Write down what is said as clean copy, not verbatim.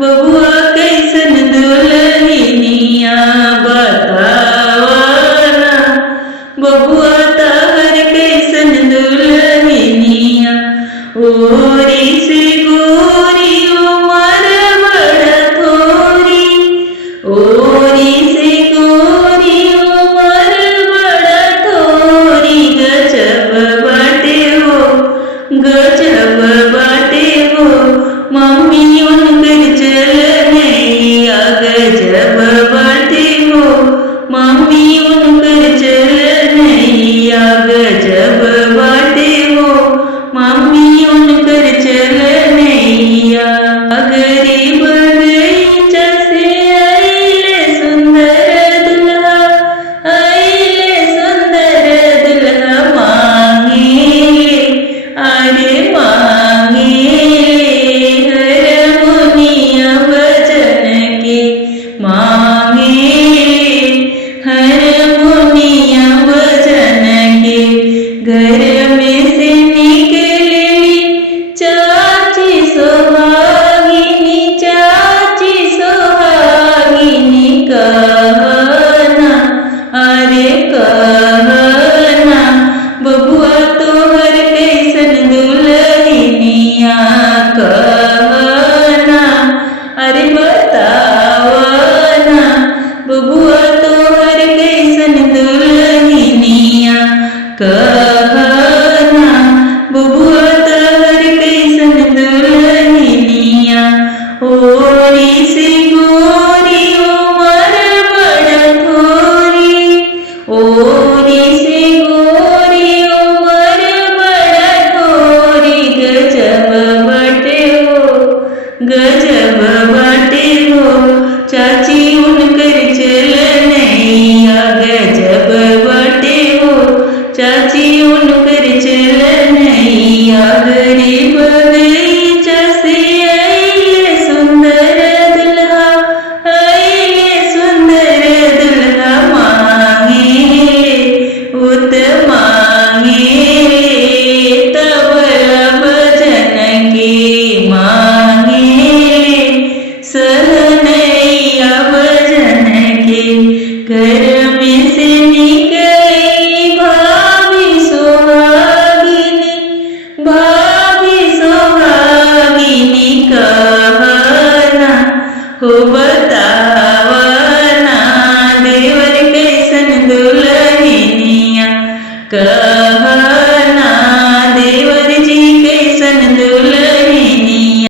बबुआ कैसन दुल्हनिया बतावना। बबुआ ताहर कैसन दुल्हनिया ओरी से गोरी उमर बड़ा थोरी। ओरी से गोरी उमर बड़ा थोरी। गजब बाटे हो गजब बाटे हो मम्मी उनकर चलनैया। गजब बाटे हो मम्मी उनकर चलनैया। गजब बाटे हो मम्मी उनकर चलनैया। गरीब गईचा से आइले सुंदर दुल्हा। आइले सुंदर दुल्हा मांगेले अरे मांगेले हरमुनिया भजन के। मांगेले हरमुनिया भजन के। घर में से निकलेली चाची सोहागिनी। चाची सोहागिनी कहना अरे कहना। बबुआ तोहर कैसन दुल्हनिया कहना अरे बतावना। बबुआ तोहर कैसन दुल्हनिया कहना। बबुआ तोहर कैसन दुल्हनिया ओरी से गोरी उमर बड़ा थोरी। ओरी से गोरी उमर बड़ा थोरी। गजब बाटे हो गजब बाटे हो चाची उनकर चलनैया। गजब बाटे हो चाची उनकर चलनैया। गरीब गईचा से आइले सुंदर दुल्हा। आइले सुंदर दुल्हा मांगेले उत मांगेले तबला भजन के। मांगेले सहनैया भजन के। घर में से निकली भाभी सोहागिनी। भाभी सोहागिनी कहना हो